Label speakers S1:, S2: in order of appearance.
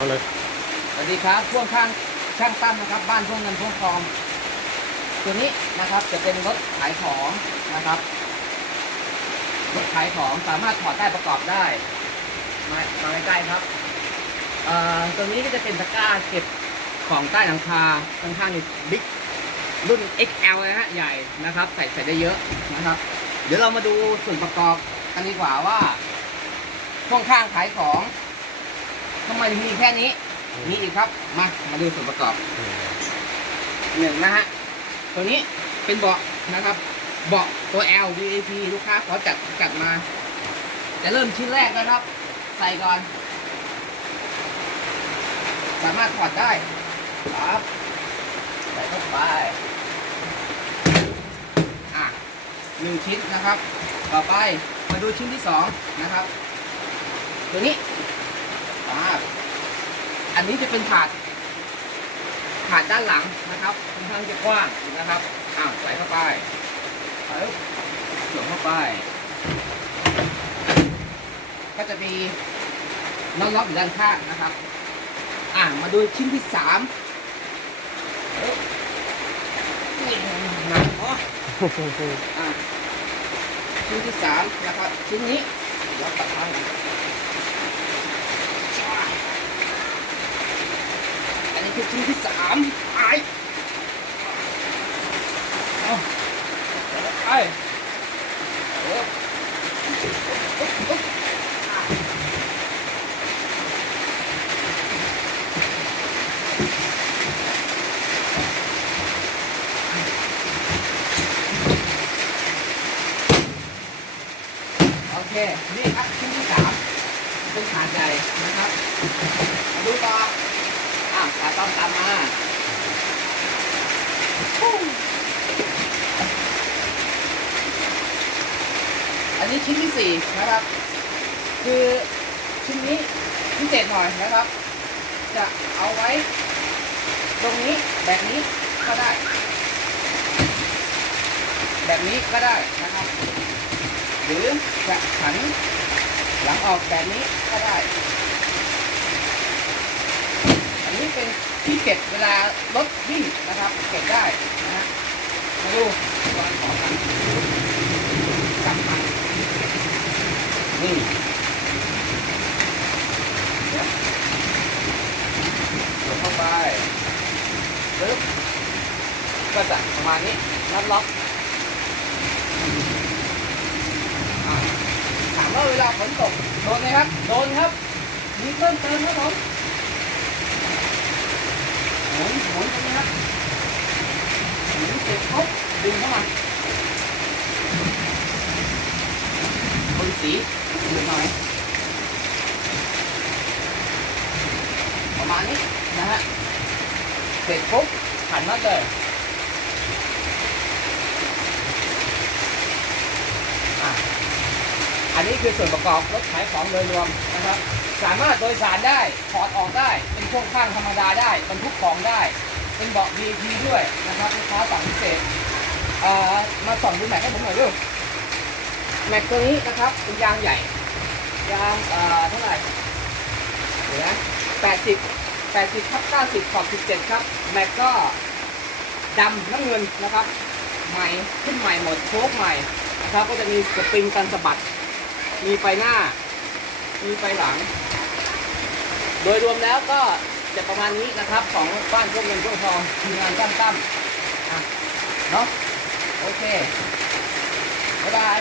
S1: เอาเลย
S2: สวัสดีครับพ่วงข้างช่างตั้มนะครับ บ้านพ่วงเงินพ่วงทอง ตัวนี้นะครับจะเป็นรถขายของนะครับรถขายของสามารถถอดได้ประกอบได้ มามาใกล้ๆครับเอ่อตัวนี้ก็จะเป็นตะกร้าเก็บของใต้หลังคาค่อนข้างบิ๊กรุ่น XL นะฮะใหญ่นะครับ ใส่ใส่ได้เยอะนะครับ เดี๋ยวเรามาดูส่วนประกอบกันดีกว่าว่าช่วงข้างขายของ ทำไมถึงมีแค่นี้ มีอีกครับ มา มาดูส่วนประกอบหนึ่งนะฮะ ตัวนี้เป็นเบาะนะครับ เบาะตัว L VIP ลูกค้าขอจัดจัดมา จะเริ่มชิ้นแรกนะครับ ใส่ก่อน สามารถถอดได้ครับใส่เข้าไป อะหนึ่งชิ้นนะครับ ต่อไปมาดูชิ้นที่สองนะครับ ตัวนี้ อ่าอันนี้จะเป็นถาดถาดด้านหลังนะครับค่อนข้างจะกว้างนะครับอ้าวใส่เข้าไปปึ๊บสวมเข้าไป ก็จะมีน็อตล็อกอยู่ด้านข้างนะครับ อ่ามาดูชิ้นที่สามปึ๊บนี่นะอ๋ออะชิ้นที่สามนะครับ ชิ้นนี้ล็อกตัดข้างกัน อันนี้คือ ชิ้นที่สามไปเอาไปโอเค นี่ครับชิ้นที่สามเป็นขาใหญ่นะครับมาดูต่อ อะตาต้องตามมาฮู้อั นนี้ชิ้นที่สี่นะครับ คือชิ้นนี้พิเศษหน่อยนะครับ จะเอาไว้ ตรงนี้แบบนี้ก็ได้ แบบนี้ก็ได้นะครับ หรือจะหันหลังออกแบบนี้ก็ได้ อันนี้เป็นที่เก็บเวลารถวิ่งนะครับ เก็บได้นะฮะมาดูวางของกันกลับมา นี่เดี๋ยวกดเข้าไปปึ๊บก็จะประมาณนี้ล็อกล็อกอถามว่าเวลาฝนตกโดนไหมครับ โดนครับ มีเพิ่มเติมครับผมหมุนหมุนตรงนี้ครับหมุนเสร็จปุ๊บดึงเข้ามา สีดึงหน่อย ประมาณนี้นะฮะ เสร็จปุ๊บหันมาเลยอะอันนี้คือส่วนประกอบรถขายของโดยรวมนะครับ สามารถโดยสารได้ถอดออกได้ เป็นพ่วงข้างธรรมดาได้บรรทุกของได้ เป็นเบาะ VIP ด้วยนะครับลูกค้าสั่งพิเศษเอ่อมาส่องดูแม็กให้ผมหน่อยดู แม็กตัวนี้นะครับเป็นยางใหญ่ ยางเอ่อเท่าไหร่เดี๋ยวนะ80 80ทับ90ขอบ17ครับ แม็กก็ดำน้ำเงินนะครับ ใหม่ขึ้นใหม่หมดโชคใหม่นะครับ ก็จะมีสปริงกันสะบัด มีไฟหน้า มีไฟหลัง โดยรวมแล้วก็จะประมาณนี้นะครับ ของบ้านพวกเงินพวกทองทีมงานตั้มตั้มอะเนาะโอเค บ๊ายบาย